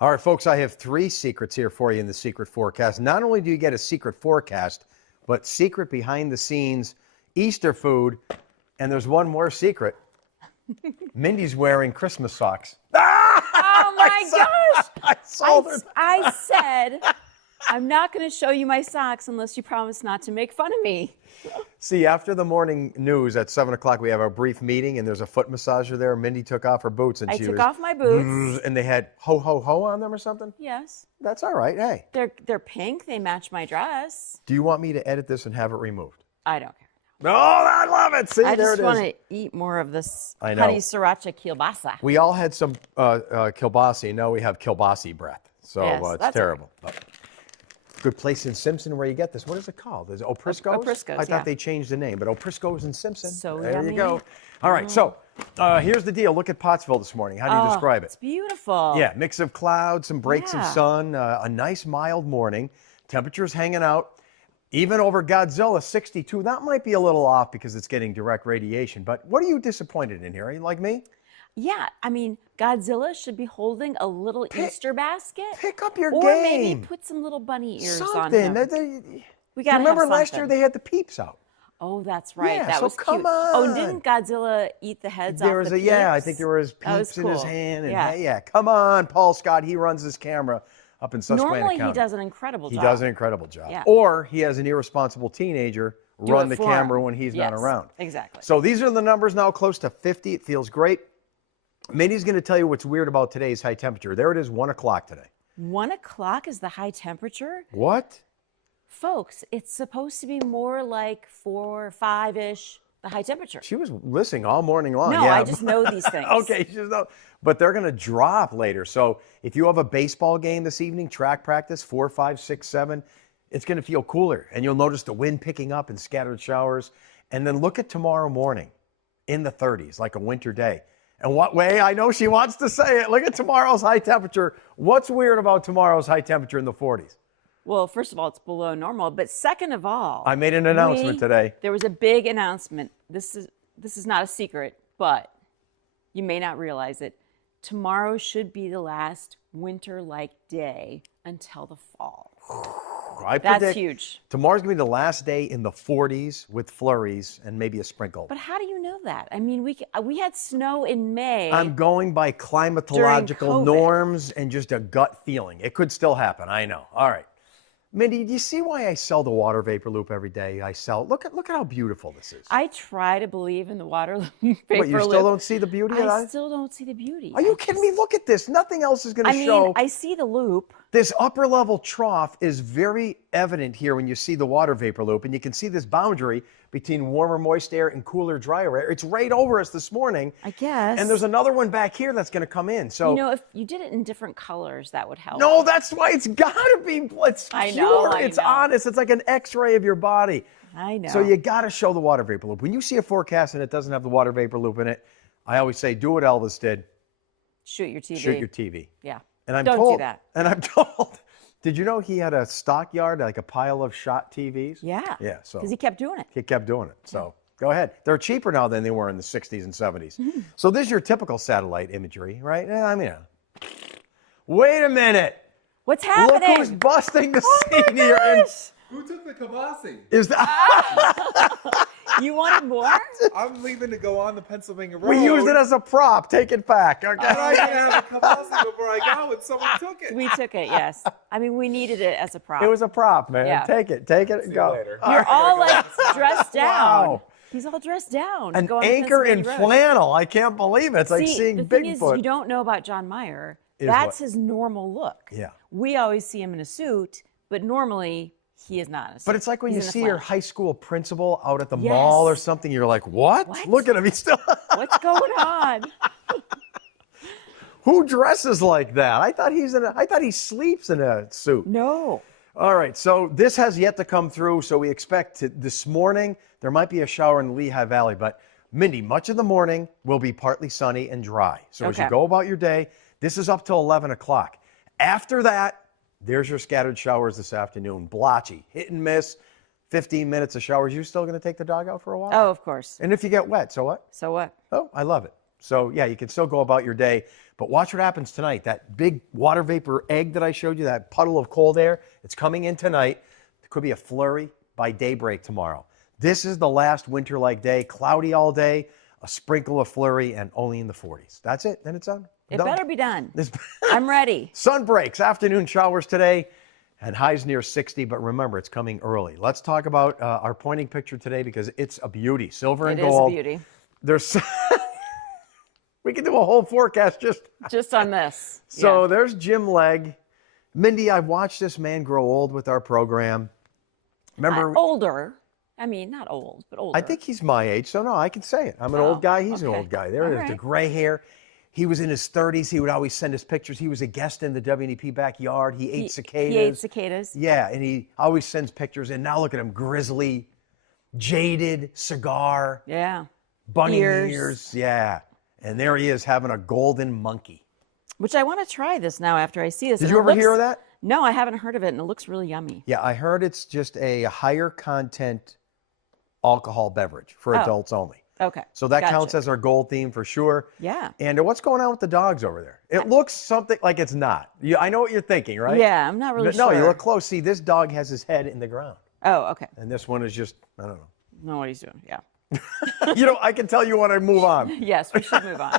All right, folks, I have 3 secrets here for you in the secret forecast. Not only do you get a secret forecast, but secret behind the scenes Easter food. And there's one more secret. Mindy's wearing Christmas socks. Oh my gosh! I saw her. I said, I'm not going to show you my socks unless you promise not to make fun of me. See, after the morning news at 7 o'clock, we have our brief meeting, and there's a foot massager there. Mindy took off her boots, and I took off my boots. And they had ho, ho, ho on them or something? Yes. That's all right. Hey. They're pink. They match my dress. Do you want me to edit this and have it removed? I don't care. No, I love it. See, I there just it is. want to eat more of this I know. honey sriracha kielbasa. We all had some kielbasa. Now we have kielbasi breath. So Yes, it's that's terrible. But good place in Simpson where you get this. What is it called? Is it O'Prisco's? O'Prisco's, I yeah. thought they changed the name, but O'Prisco's in Simpson. So there yummy. you go. All right, so here's the deal. Look at Pottsville this morning. How do you describe it? It's beautiful. Yeah, mix of clouds, some breaks of Yeah. sun, a nice mild morning. Temperatures hanging out. Even over Godzilla, 62. That might be a little off because it's getting direct radiation. But what are you disappointed in here? Are you like me? Yeah, I mean, Godzilla should be holding a little Easter basket. Pick up your or game. maybe put some little bunny ears on Something. him. We got to Remember have last year something. they had the peeps out. Oh, that's right. Yeah, that so was come cute. Oh, and on. didn't Godzilla eat the heads There off was the a yeah, I peeps? think there was That was peeps in his cool. hand. And Yeah. hey, yeah, come on, Paul Scott. He runs his camera up in Susquehanna Normally County. he does an incredible job. He does an incredible job. Yeah. Or he has an irresponsible teenager Do run it the for camera him. when he's Yes, not around. Exactly. So these are the numbers now, close to 50. It feels great. Mindy's going to tell you what's weird about today's high temperature. There it is, 1 o'clock today. 1 o'clock is the high temperature? What? Folks, it's supposed to be more like 4 or 5-ish, the high temperature. She was listening all morning long. No, yeah. I just know these things. Okay, she just know. But they're going to drop later. So if you have a baseball game this evening, track practice, 4, 5, 6, 7, it's going to feel cooler. And you'll notice the wind picking up and scattered showers. And then look at tomorrow morning in the 30s, like a winter day. And what way? I know she wants to say it. Look at tomorrow's high temperature. What's weird about tomorrow's high temperature in the 40s? Well, first of all, it's below normal. But second of all, I made an announcement today. There was a big announcement. This is not a secret, but you may not realize it. Tomorrow should be the last winter-like day until the fall. That's huge. Tomorrow's going to be the last day in the 40s with flurries and maybe a sprinkle. But how do you know that? I mean, we had snow in May. I'm going by climatological COVID. norms and just a gut feeling. It could still happen. I know. All right. Mindy, do you see why I sell the water vapor loop every day? Look at how beautiful this is. I try to believe in the water vapor But you still loop. don't see the beauty of I it? still don't see the beauty. Are you kidding me? Look at this. Nothing else is going to I show. mean, I see the loop. This upper level trough is very evident here when you see the water vapor loop, and you can see this boundary between warmer, moist air and cooler, drier air. It's right over us this morning. I guess. And there's another one back here that's going to come in. So You know, if you did it in different colors, that would help. no, that's why it's got to be. It's pure. I know, It's I know. honest. It's like an X-ray of your body. I know. So you got to show the water vapor loop. When you see a forecast and it doesn't have the water vapor loop in it, I always say, do what Elvis did. Shoot your TV. Shoot your TV. Yeah. And I'm Don't told, do that. And I'm told. Did you know he had a stockyard, like a pile of shot TVs? Yeah. Yeah. So Because he kept doing it. he kept doing it. So go ahead. They're cheaper now than they were in the 60s and 70s. So this is your typical satellite imagery, right? I mean, wait a minute. What's happening? Look who's busting the Oh my scene here. And gosh. Who took the kibasi? is that? You wanted more? I'm leaving to go on the Pennsylvania Road. We used it as a prop. Take it back. Okay. And I didn't have a kibasi before I go, and someone took it. We took it, yes. I mean, we needed it as a prop. It was a prop, man. Yeah. Take it. Take it and See go. you later. You're all like dressed down. Wow. He's all dressed down. An going to anchor in Pennsylvania Road. flannel. I can't believe it. It's like See, seeing the thing Bigfoot. is, you don't know about John Mayer. Is That's what? his normal look. Yeah. We always see him in a suit, but normally he is not in a suit. But it's like when He's you in a see your flannel. high school principal out at the Yes. mall or something. You're like, what? What? Look at him. He's still. What's going on? Who dresses like that? I thought he sleeps in a suit. No. All right, so this has yet to come through, so we expect this morning there might be a shower in the Lehigh Valley, but Mindy, much of the morning will be partly sunny and dry. So as you Okay. go about your day, this is up till 11 o'clock. After that, there's your scattered showers this afternoon. Blotchy, hit and miss, 15 minutes of showers. You still going to take the dog out for a while? Oh, of course. And if you get wet, so what? So what? Oh, I love it. So, yeah, you can still go about your day. But watch what happens tonight. That big water vapor egg that I showed you, that puddle of cold air, it's coming in tonight. There could be a flurry by daybreak tomorrow. This is the last winter-like day. Cloudy all day, a sprinkle of flurry, and only in the 40s. That's it. Then it's done. It Done. better be done. I'm ready. Sun breaks, afternoon showers today, and highs near 60. But remember, it's coming early. Let's talk about our pointing picture today because it's a beauty. Silver and It is gold. a beauty. There's we can do a whole forecast Just on this. So Yeah. there's Jim Legg. Mindy, I've watched this man grow old with our program. Remember, Older. I mean, not old, but older. I think he's my age, so no, I can say it. I'm an Oh, old guy. He's an okay. old guy. There All it is, the right. gray hair. He was in his 30s. He would always send us pictures. He was a guest in the WNEP backyard. He ate cicadas. He ate cicadas. Yeah, and he always sends pictures. And now look at him, grizzly, jaded, cigar, Yeah. bunny Ears. ears. Yeah, and there he is having a golden monkey. Which I want to try this now after I see this. Did And you it ever hear of looks- that? No, I haven't heard of it, and it looks really yummy. Yeah, I heard it's just a higher content alcohol beverage for Oh. adults only. Okay. So that Gotcha. counts as our gold theme for sure. Yeah. And what's going on with the dogs over there? It looks something like it's not. I know what you're thinking, right? Yeah, I'm not really No, sure. you look close. See, this dog has his head in the ground. Oh, okay. And this one is just, I don't Know what he's doing. Yeah. know. I can tell you when I move on. Yes, we should move on.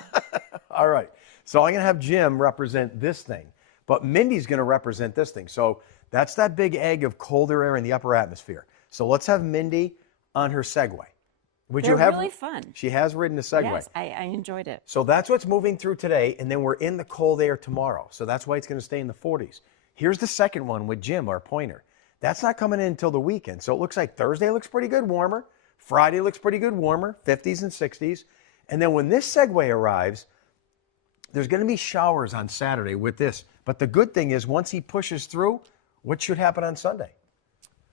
All right. So I'm going to have Jim represent this thing, but Mindy's going to represent this thing. So that's that big egg of colder air in the upper atmosphere. So let's have Mindy on her Segway. Would They're you have? really fun. She has ridden a Segway. Yes, I enjoyed it. So that's what's moving through today, and then we're in the cold air tomorrow. So that's why it's going to stay in the 40s. Here's the second one with Jim, our pointer. That's not coming in until the weekend. So it looks like Thursday looks pretty good, warmer. Friday looks pretty good, warmer, 50s and 60s. And then when this Segway arrives, there's going to be showers on Saturday with this. But the good thing is once he pushes through, what should happen on Sunday?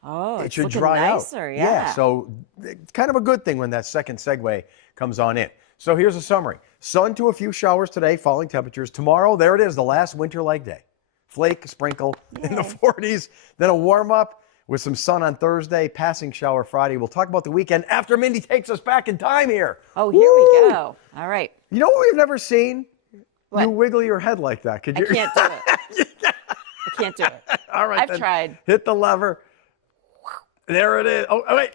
Oh, It it's should looking dry nicer. out. Yeah. So it's kind of a good thing when that second Segway comes on in. So here's a summary. Sun to a few showers today, falling temperatures. Tomorrow, there it is, the last winter-like day. Flake, sprinkle in the 40s. Then a warm-up with some sun on Thursday, passing shower Friday. We'll talk about the weekend after Mindy takes us back in time here. Oh, here Woo! we go. All right. You know what we've never seen? What? You wiggle your head like that. Could I you? can't do it. I can't do it. All right, I've then. tried. Hit the lever. There it is. Oh, wait,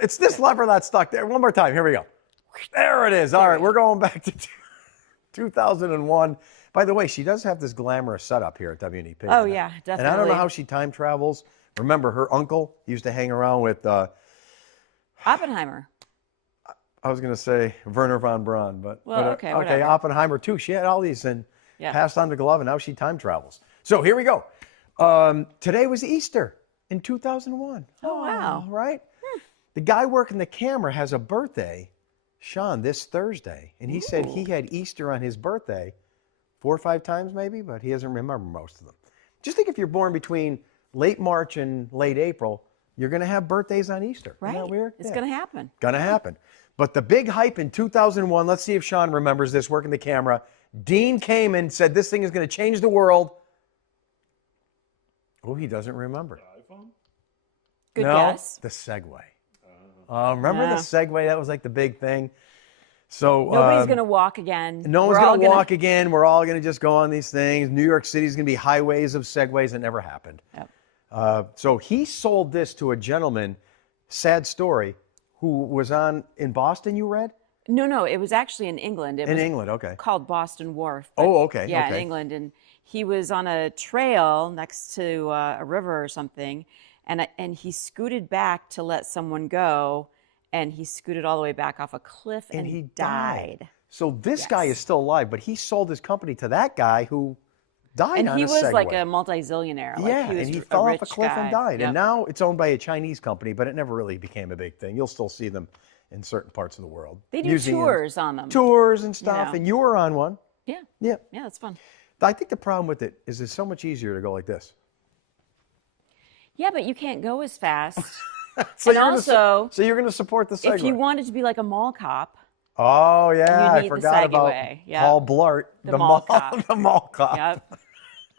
it's this lever that's stuck there. One more time. Here we go. There it is. All right, we're going back to 2001. By the way, she does have this glamorous setup here at WNEP. Oh, yeah, And I don't know definitely. how she time travels. Remember, her uncle used to hang around with, Oppenheimer. I was going to say Werner von Braun, but Well, okay, whatever. Oppenheimer too. She had all these and Yeah. passed on to Glove, and now she time travels. So here we go. Today was Easter in 2001. Oh, wow. Right? The guy working the camera has a birthday, Sean, this Thursday, and he said he had Easter on his birthday 4 or 5 times maybe, but he doesn't remember most of them. Just think if you're born between late March and late April, you're going to have birthdays on Easter. Right. Isn't that weird? It's Yeah. going to happen. Gonna happen. But the big hype in 2001, let's see if Sean remembers this, working the camera. Dean came and said this thing is going to change the world. Oh, he doesn't remember. iPhone? Good no, guess. the Segway. Remember Yeah. the Segway? That was like the big thing. So Nobody's going to walk again. no one's We're all going to walk again. We're all going to just go on these things. New York City's going to be highways of Segways. It never happened. Yep. So he sold this to a gentleman, sad story, who was on in Boston, you read? No, it was actually in England. It In was England, okay. called Boston Wharf. Oh, okay, Yeah, okay. in England. And he was on a trail next to a river or something, and he scooted back to let someone go, and he scooted all the way back off a cliff, and he died. So this guy is still alive, but he sold his company to that guy who died And on he a was like Segway. a multi-zillionaire. Like Yeah, he was and he a fell off rich a cliff guy. and died. Yep. And now it's owned by a Chinese company, but it never really became a big thing. You'll still see them in certain parts of the world. They do Museums. tours on them. Tours and stuff, know. and you were on one. Yeah, Yeah. yeah, that's fun. I think the problem with it is it's so much easier to go like this. Yeah, but you can't go as fast. So And you're also, so you're going to support the Segway. if you wanted to be like a mall cop, Oh yeah, You I need the forgot about Segway, yeah. Paul Blart, The mall cop. the mall cop,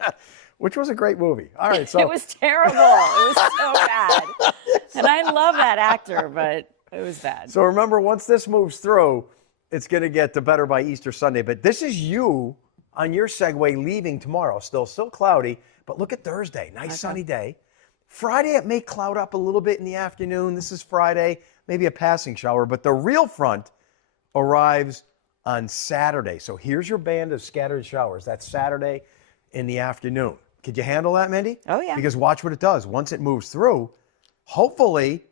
yep. which was a great movie. All right, so It was terrible. It was so bad. And I love that actor, but it was bad. So remember, once this moves through, it's going to get better by Easter Sunday. But this is you on your Segway leaving tomorrow. Still cloudy, but look at Thursday. Nice sunny day. Friday, it may cloud up a little bit in the afternoon. This is Friday, maybe a passing shower. But the real front arrives on Saturday. So here's your band of scattered showers. That's Saturday in the afternoon. Could you handle that, Mindy? Oh, yeah. Because watch what it does. Once it moves through, hopefully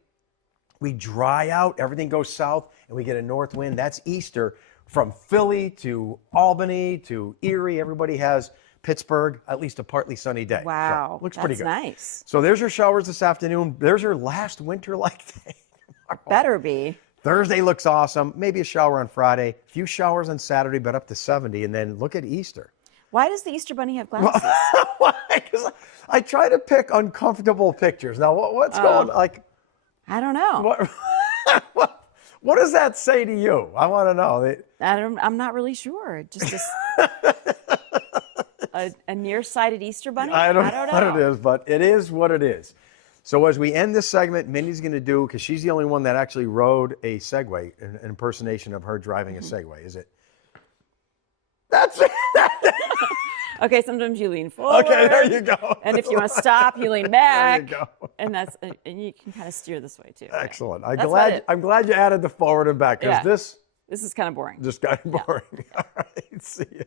we dry out, everything goes south, and we get a north wind. That's Easter. From Philly to Albany to Erie, everybody has Pittsburgh, at least a partly sunny day. Wow. So, looks pretty good. That's nice. So there's your showers this afternoon. There's your last winter-like day tomorrow. Better be. Thursday looks awesome. Maybe a shower on Friday. A few showers on Saturday, but up to 70. And then look at Easter. Why does the Easter Bunny have glasses? Why? Because I try to pick uncomfortable pictures. Now, what's going on? Like, I don't know. what does that say to you? I want to know. I'm not really sure. Just a nearsighted Easter Bunny? I don't know what it is, but it is what it is. So as we end this segment, Mindy's going to do, because she's the only one that actually rode a Segway, an impersonation of her driving a Segway. Is it? That's it. Okay, sometimes you lean forward. Okay, there you go. And if you want to stop, you lean back. There you go. And you can kind of steer this way too. Excellent. That's I'm glad you added the forward and back, because Yeah. this This is kind of boring. just got boring. All right, see you.